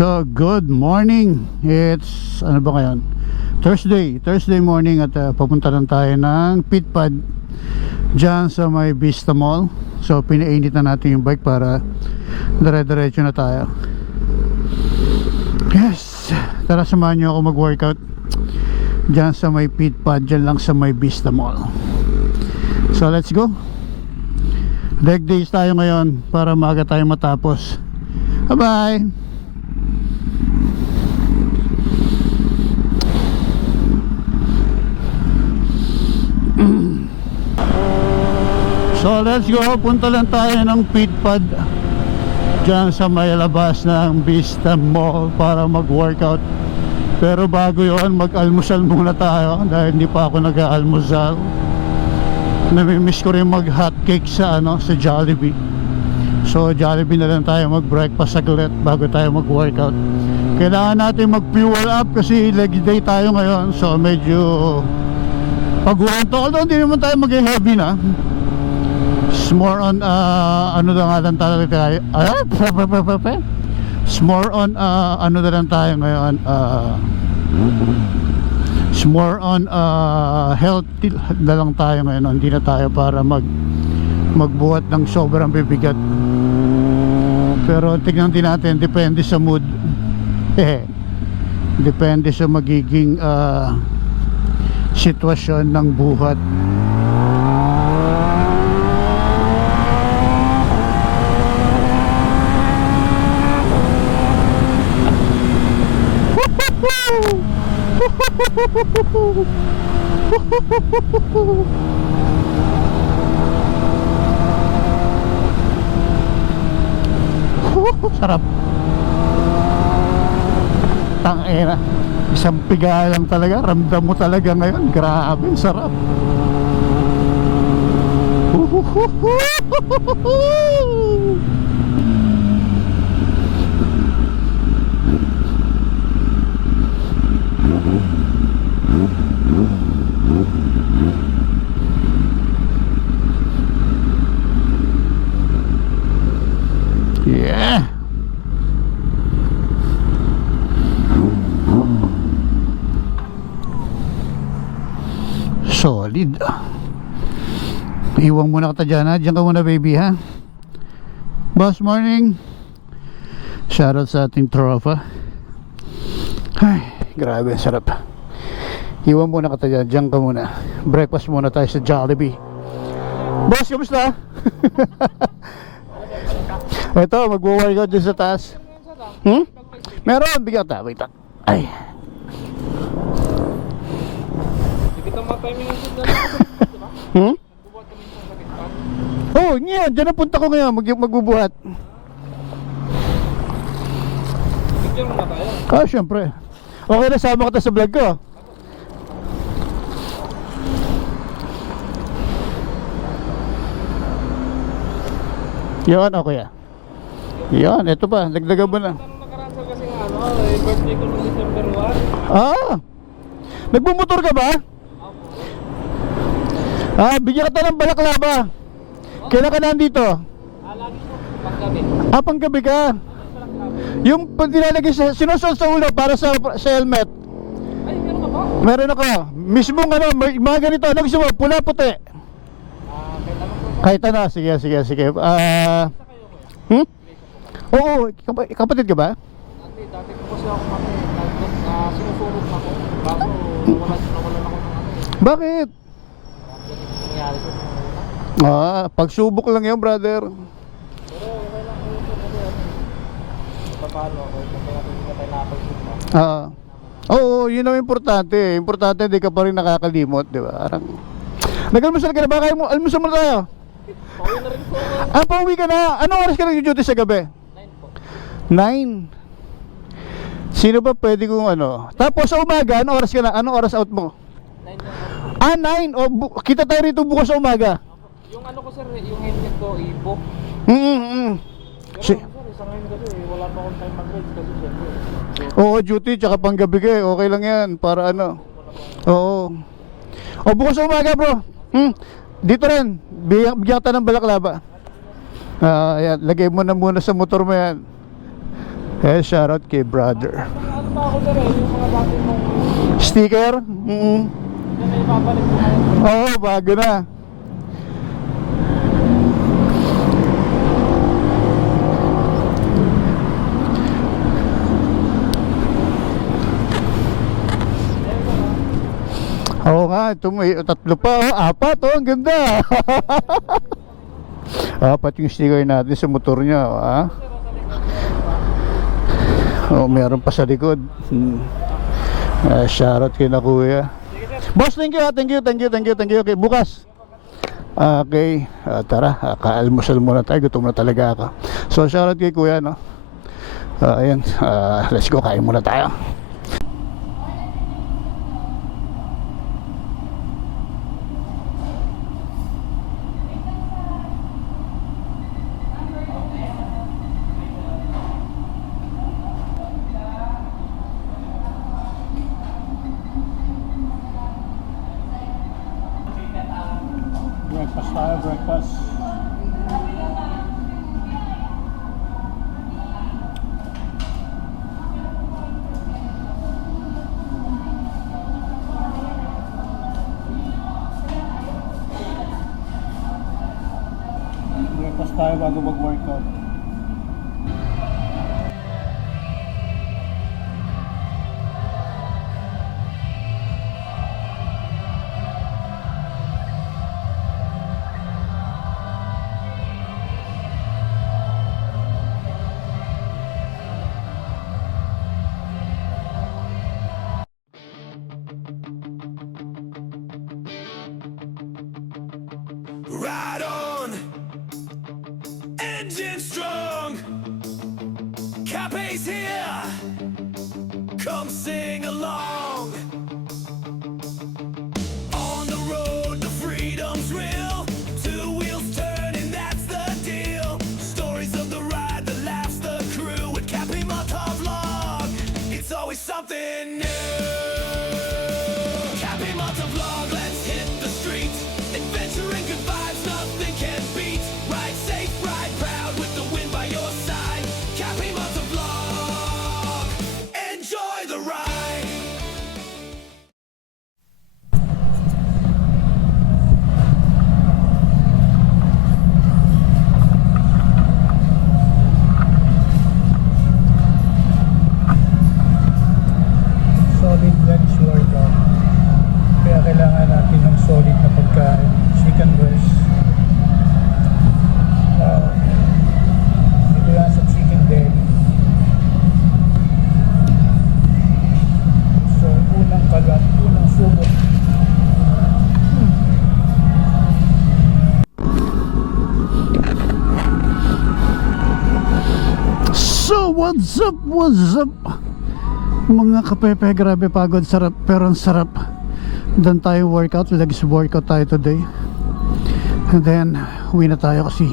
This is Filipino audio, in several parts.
So, good morning. It's, ano ba ngayon? Thursday morning at papunta lang tayo ng pit pad dyan sa may Vista Mall. So, pinainit na natin yung bike para dire-diretso na tayo. Yes! Tara, samahan nyo ako mag-workout dyan sa may pit pad, dyan lang sa may Vista Mall. So, let's go. Leg days tayo ngayon para maaga tayo matapos. Bye-bye! So let's go, punta lang tayo ng pit pad dyan sa may labas ng Vista Mall para mag-workout. Pero bago yon, mag-almusal muna tayo dahil hindi pa ako nag-aalmusal. Namimiss ko rin mag-hotcake sa Jollibee. So Jollibee na lang tayo mag-breakfast saglit bago tayo mag-workout. Kailangan natin mag-fuel up kasi leg day tayo ngayon. So medyo pag-workout, although hindi naman tayo mag-heavy na. It's more on ano na nga lang talaga tayo. It's more on ano na lang tayo ngayon, it's more on healthy na lang tayo ngayon. Hindi na tayo para magbuhat ng sobrang bibigat. Pero tignan din natin, depende sa mood. Depende sa magiging sitwasyon ng buhat. Sarap. Tangina, isang piga lang talaga, ramdam mo talaga ngayon. Grabe, sarap. Yeah. Solid. Iwan muna kita dyan, ha? Diyan ka muna, baby, ha? Boss, morning. Shoutout sa ating tropa. Ay, grabe, sarap. Iwan muna kita dyan, diyan ka muna. Breakfast muna tayo sa Jollibee. Boss, kamusta? Ito, mag-workout dyan sa taas. Meron, bigyan ta. Wait, ay. Oh, yan, dyan ang punta ko ngayon. Magbubuhat. Ah, syempre. Okay na, sama kita sa vlog ko. Yan, okay ah. Yan, ito pa, dagdagan mo na. Nakaransal kasi nga birthday ko noong December 1. Ah, nagbumotor ka ba? Ah, bigyan ka ng balaklava. Kailan ka nandito? Lagi po, panggabi. Ah, panggabi ka. Yung nilalagay sa, sinusuot sa ulo para sa helmet. Ay, meron ka ba? Meron ako. Mismo mga ganito, ano gusto mo? Pula, puti. Kahit ano, sige. Oo, kapatid ka ba? Dati ko kasi ako sinusurog na ako. Bago, nawalan ako ng Bakit? nangyari ko. Pagsubok lang yun, brother. Pero okay lang ko yun. Paano ako? Kasi natin hindi ka tayo nakapagsubok. Oo, yun ang importante. Importante, hindi ka pa rin nakakalimot, di ba? Nag-almusal ka na ba? Kaya mo, almusal mo na tayo. Pauwi na rin po ako. Pauwi ka na. Anong oras ka nag-duty sa gabi? 9 po. 9. Sino ba pwede kong Tapos sa umaga, anong oras ka na? Anong oras out mo? 9 po. 9. Kita tayo rito bukas sa umaga. Yung ko sir, yung helmet ko, ibo. Pero Si sir, sa ngayon kasi, wala pa akong time mag-ride kasi siyempre. Oo, duty, tsaka panggabi ka eh. Okay lang yan, para Oo. O, bukas sa umaga, bro. Dito rin, bigyan ka ng balaklava. Ayan, lagay mo na muna sa motor mo yan. Eh, shoutout kay brother. Ano pa ako na rin, yung mga dati mong Sticker? na may papalit mo ngayon. Oo, bago na. Oo nga, ito may tatlo pa, apat, ang ganda. Apat yung sticker natin sa motor niya, ha? Oh, meron pa sa likod. Shoutout kay na kuya. Boss, thank you, thank you. Okay, bukas. Okay, tara, kaalmusal muna tayo, gutom na talaga ako. So, shoutout kay kuya, no? Ayan, let's go, kain muna tayo. Breakfast tayo, breakfast. Breakfast tayo bago mag-workout. Ride on, engine strong. Cape's here, come sing along. On the road, the freedom's real. Two wheels turning, that's the deal. Stories of the ride, the laughs, the crew. With Cape Motov Vlog, it's always something new. Cape Motov Vlog, let's hit the streets. Adventuring good vibes, nothing can beat. Ride safe, ride proud with the wind by your side. Capping on the vlog, enjoy the ride. Solid lunch workout. Kaya kailangan natin ng solid na pagkain. Chicken breast. Dito yan sa chicken belly. So, unang kagat, unang subo. So, what's up? Mga kapepe, grabe pagod, sarap, pero ang sarap. Doon tayo workout, legs workout tayo today. And then, uwi na tayo kasi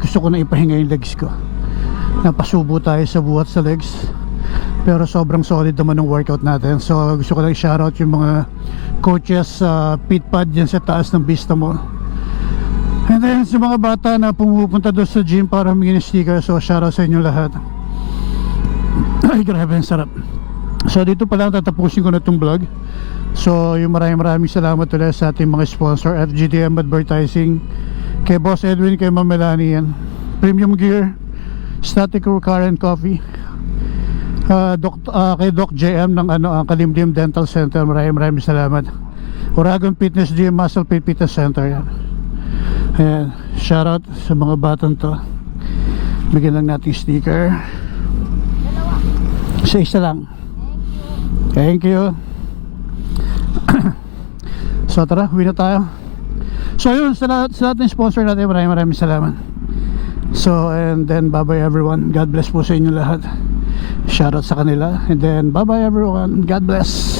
gusto ko na ipahinga yung legs ko. Napasubo tayo sa buhat sa legs, pero sobrang solid naman ng workout natin. So gusto ko lang i-shoutout yung mga coaches sa pit pad dyan sa taas ng Vista Mall. And then sa mga bata na pumupunta doon sa gym para humingi ng sticker, so shoutout sa inyo lahat. Ay, grabe, ang sarap. So dito pa lang tatapusin ko na itong vlog. So yung maraming salamat ulit sa ating mga sponsor, FGDM Advertising, kay Boss Edwin, kay Ma'am Melanie yan, Premium Gear, Static Crew Car and Coffee, kay Doc JM ng Kalimlim Dental Center, maraming salamat. Uragon Fitness Gym, Muscle Fit Fitness Center yan. Ayan, shoutout sa mga batang to. Bigyan lang natin sticker. Isa lang. Thank you. So tara, uwi na tayo. So yun, sa lahat ng sponsor natin, maraming salamat. So and then bye bye everyone. God bless po sa inyo lahat. Shoutout sa kanila. And then bye bye everyone. God bless.